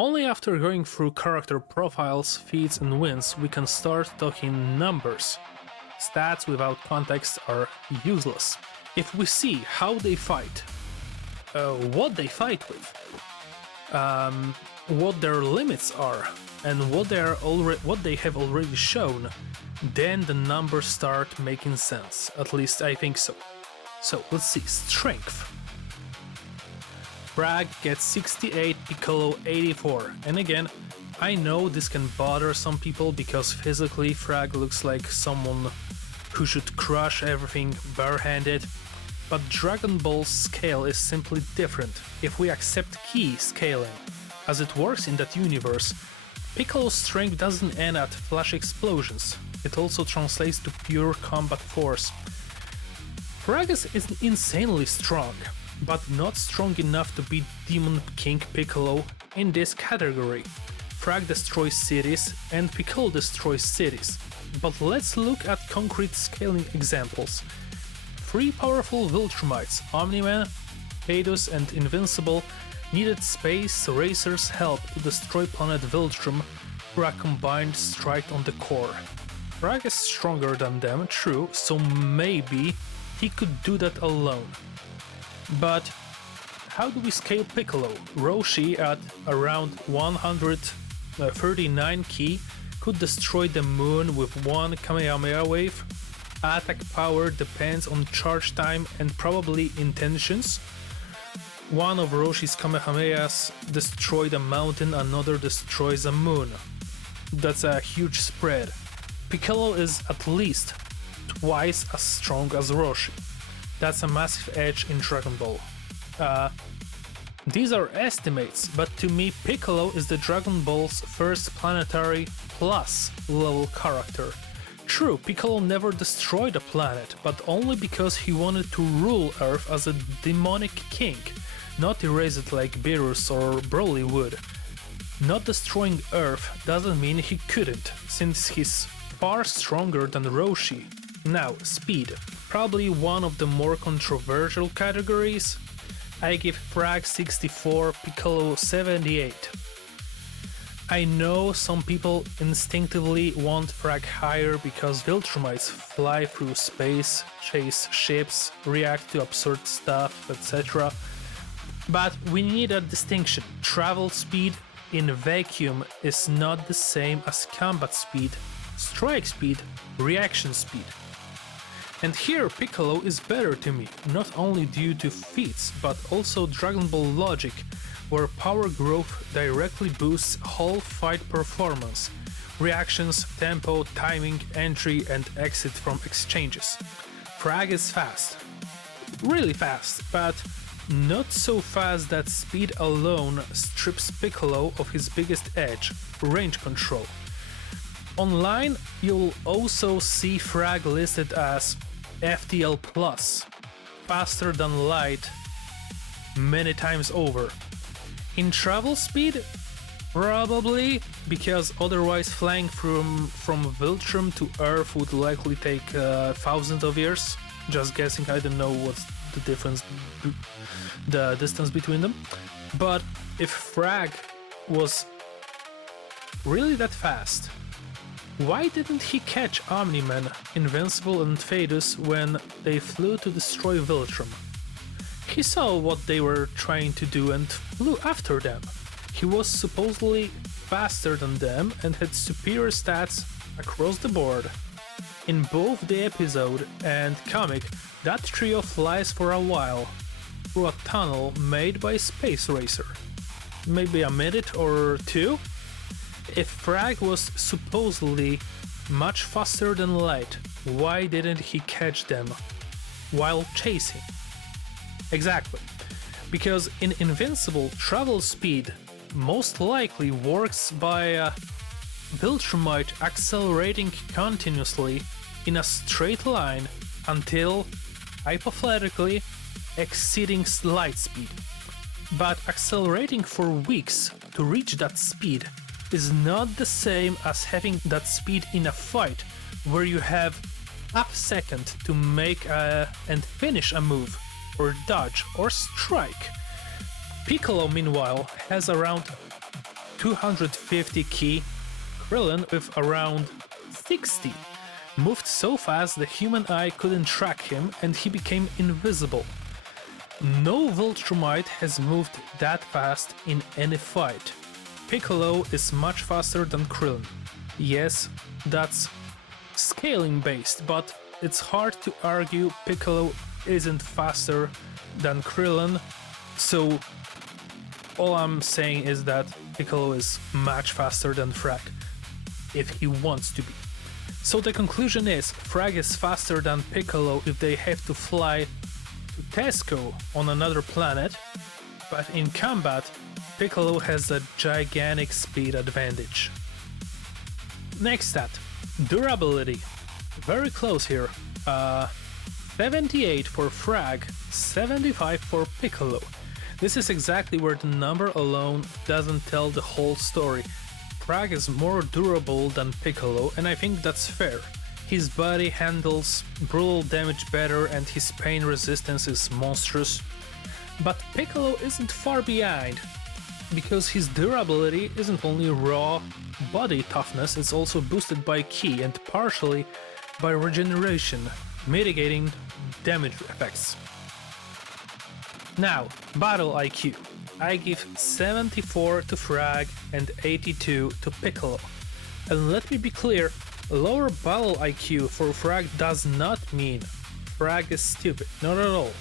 Only after going through character profiles, feats and wins we can start talking numbers. Stats without context are useless. If we see how they fight, what they fight with, what their limits are, and what they have already shown, then the numbers start making sense. At least I think so. So let's see. Strength. Thragg gets 68, Piccolo 84. And again, I know this can bother some people because physically Thragg looks like someone who should crush everything barehanded, but Dragon Ball's scale is simply different if we accept key scaling. As it works in that universe, Piccolo's strength doesn't end at flash explosions, it also translates to pure combat force. Thragg is insanely strong, but not strong enough to beat Demon King Piccolo in this category. Thragg destroys cities and Piccolo destroys cities, but let's look at concrete scaling examples. Three powerful Viltrumites, Omni-Man, Hadus and Invincible, needed Space Racer's help to destroy planet Viltrum through a combined strike on the core. Thragg is stronger than them, true, so maybe he could do that alone. But how do we scale Piccolo? Roshi at around 139 ki could destroy the moon with one Kamehameha wave. Attack power depends on charge time and probably intentions. One of Roshi's Kamehamehas destroyed a mountain, another destroys a moon. That's a huge spread. Piccolo is at least twice as strong as Roshi. That's a massive edge in Dragon Ball. These are estimates, but to me Piccolo is the Dragon Ball's first planetary plus level character. True, Piccolo never destroyed a planet, but only because he wanted to rule Earth as a demonic king, not erase it like Beerus or Broly would. Not destroying Earth doesn't mean he couldn't, since he's far stronger than Roshi. Now, speed. Probably one of the more controversial categories. I give Thragg 64, Piccolo 78. I know some people instinctively want Thragg higher because Viltrumites fly through space, chase ships, react to absurd stuff, etc. But we need a distinction. Travel speed in vacuum is not the same as combat speed, strike speed, reaction speed. And here Piccolo is better to me, not only due to feats, but also Dragon Ball logic, where power growth directly boosts whole fight performance, reactions, tempo, timing, entry and exit from exchanges. Thragg is fast, really fast, but not so fast that speed alone strips Piccolo of his biggest edge, range control. Online, you'll also see Thragg listed as FTL+, faster than light, many times over. In travel speed, probably, because otherwise flying from Viltrum to Earth would likely take thousands of years. Just guessing, I don't know what's the difference, the distance between them. But if Thragg was really that fast, why didn't he catch Omni-Man, Invincible and Hadus when they flew to destroy Viltrum? He saw what they were trying to do and flew after them. He was supposedly faster than them and had superior stats across the board. In both the episode and comic, that trio flies for a while through a tunnel made by Space Racer. Maybe a minute or two? If Thragg was supposedly much faster than light, why didn't he catch them while chasing? Exactly, because in Invincible, travel speed most likely works by Viltrumite accelerating continuously in a straight line until, hypothetically, exceeding light speed. But accelerating for weeks to reach that speed is not the same as having that speed in a fight where you have half second to make and finish a move, or dodge, or strike. Piccolo, meanwhile, has around 250 ki, Krillin with around 60 moved so fast the human eye couldn't track him and he became invisible. No Viltrumite has moved that fast in any fight. Piccolo is much faster than Krillin. Yes, that's scaling based, but it's hard to argue Piccolo isn't faster than Krillin, so all I'm saying is that Piccolo is much faster than Thragg, if he wants to be. So the conclusion is, Thragg is faster than Piccolo if they have to fly to Tesco on another planet, but in combat, Piccolo has a gigantic speed advantage. Next stat, durability. Very close here. 78 for Thragg, 75 for Piccolo. This is exactly where the number alone doesn't tell the whole story. Thragg is more durable than Piccolo, and I think that's fair. His body handles brutal damage better and his pain resistance is monstrous. But Piccolo isn't far behind, because his durability isn't only raw body toughness, it's also boosted by ki and partially by regeneration, mitigating damage effects. Now, battle IQ. I give 74 to Thragg and 82 to Piccolo. And let me be clear, lower battle IQ for Thragg does not mean Thragg is stupid, not at all.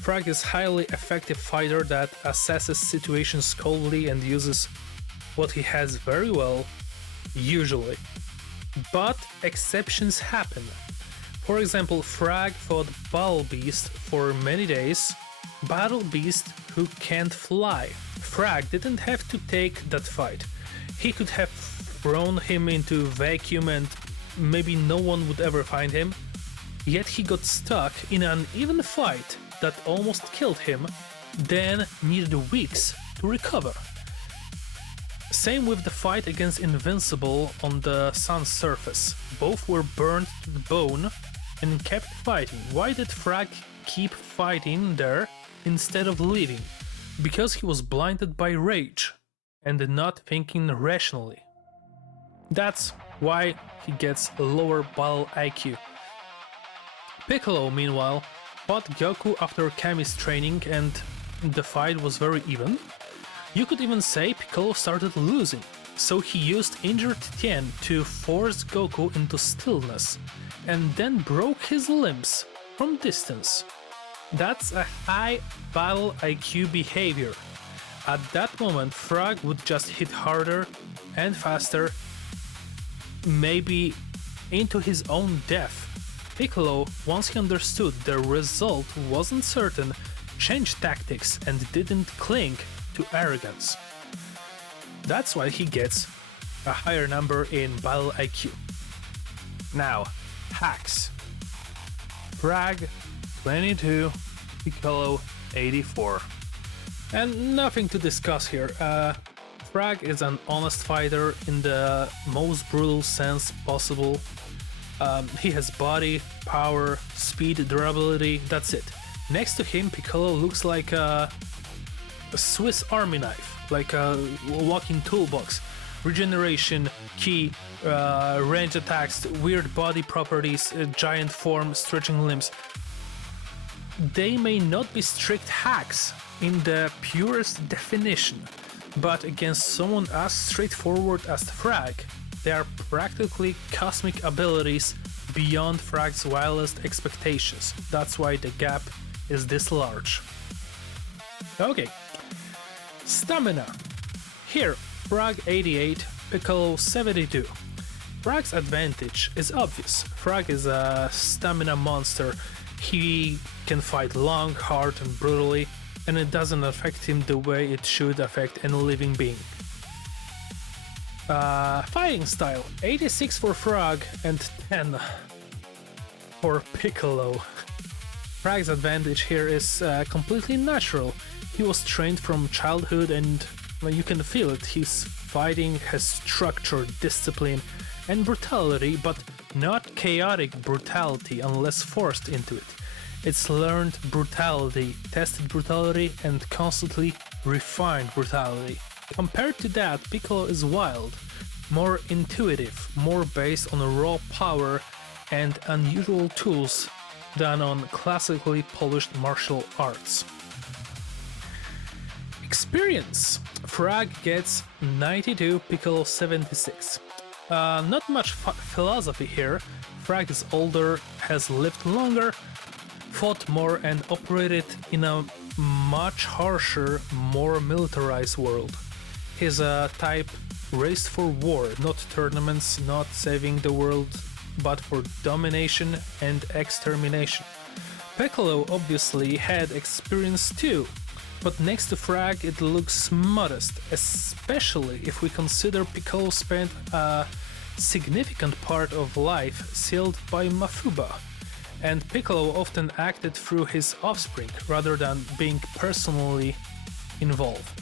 Thragg is a highly effective fighter that assesses situations coldly and uses what he has very well, usually. But exceptions happen. For example, Thragg fought Battle Beast for many days, Battle Beast who can't fly. Thragg didn't have to take that fight. He could have thrown him into vacuum and maybe no one would ever find him. Yet he got stuck in an even fight that almost killed him, then needed weeks to recover. Same with the fight against Invincible on the sun's surface. Both were burned to the bone and kept fighting. Why did Thragg keep fighting there instead of leaving? Because he was blinded by rage and not thinking rationally. That's why he gets a lower battle IQ. Piccolo, meanwhile, fought Goku after Kami's training and the fight was very even. You could even say Piccolo started losing, so he used injured Tien to force Goku into stillness and then broke his limbs from distance. That's a high battle IQ behavior. At that moment, Thragg would just hit harder and faster, maybe into his own death. Piccolo, once he understood the result wasn't certain, changed tactics and didn't cling to arrogance. That's why he gets a higher number in battle IQ. Now, hacks. Thragg 22, Piccolo 84. And nothing to discuss here. Thragg is an honest fighter in the most brutal sense possible. He has body, power, speed, durability, that's it. Next to him, Piccolo looks like a Swiss army knife, like a walking toolbox. Regeneration, ki, range attacks, weird body properties, giant form, stretching limbs. They may not be strict hacks in the purest definition, but against someone as straightforward as Thragg, they are practically cosmic abilities beyond Thragg's wildest expectations. That's why the gap is this large. Okay. Stamina. Here, Thragg 88, Piccolo 72. Thragg's advantage is obvious. Thragg is a stamina monster. He can fight long, hard and brutally, and it doesn't affect him the way it should affect any living being. Fighting style, 86 for Thragg and 10 for Piccolo. Thagg's advantage here is completely natural. He was trained from childhood and you can feel it. His fighting has structure, discipline and brutality, but not chaotic brutality unless forced into it. It's learned brutality, tested brutality and constantly refined brutality. Compared to that, Piccolo is wild, more intuitive, more based on raw power and unusual tools than on classically polished martial arts. Experience. Thragg gets 92, Piccolo 76. Not much philosophy here. Thragg is older, has lived longer, fought more and operated in a much harsher, more militarized world. His type raced for war, not tournaments, not saving the world, but for domination and extermination. Piccolo obviously had experience too, but next to Thragg it looks modest, especially if we consider Piccolo spent a significant part of life sealed by Mafuba, and Piccolo often acted through his offspring rather than being personally involved.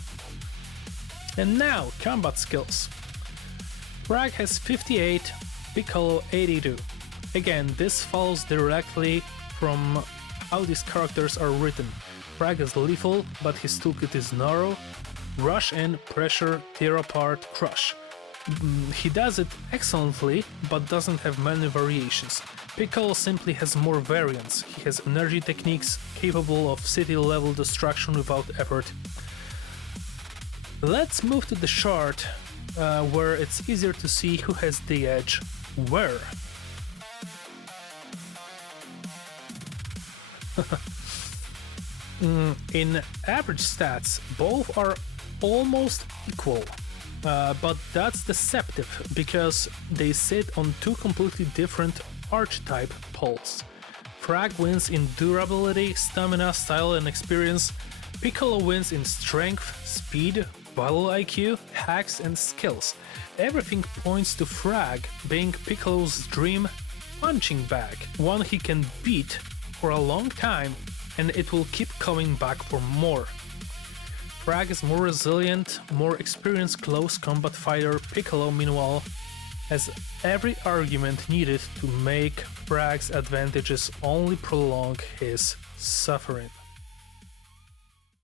And now, combat skills. Thragg has 58, Piccolo 82. Again, this follows directly from how these characters are written. Thragg is lethal, but his toolkit is narrow. Rush in, pressure, tear apart, crush. He does it excellently, but doesn't have many variations. Piccolo simply has more variants. He has energy techniques capable of city-level destruction without effort. Let's move to the chart, where it's easier to see who has the edge where. In average stats, both are almost equal, but that's deceptive because they sit on two completely different archetype poles. Thragg wins in durability, stamina, style and experience. Piccolo wins in strength, speed, battle IQ, hacks and skills. Everything points to Thragg being Piccolo's dream punching bag, one he can beat for a long time and it will keep coming back for more. Thragg is more resilient, more experienced close combat fighter. Piccolo, meanwhile, has every argument needed to make Thragg's advantages only prolong his suffering.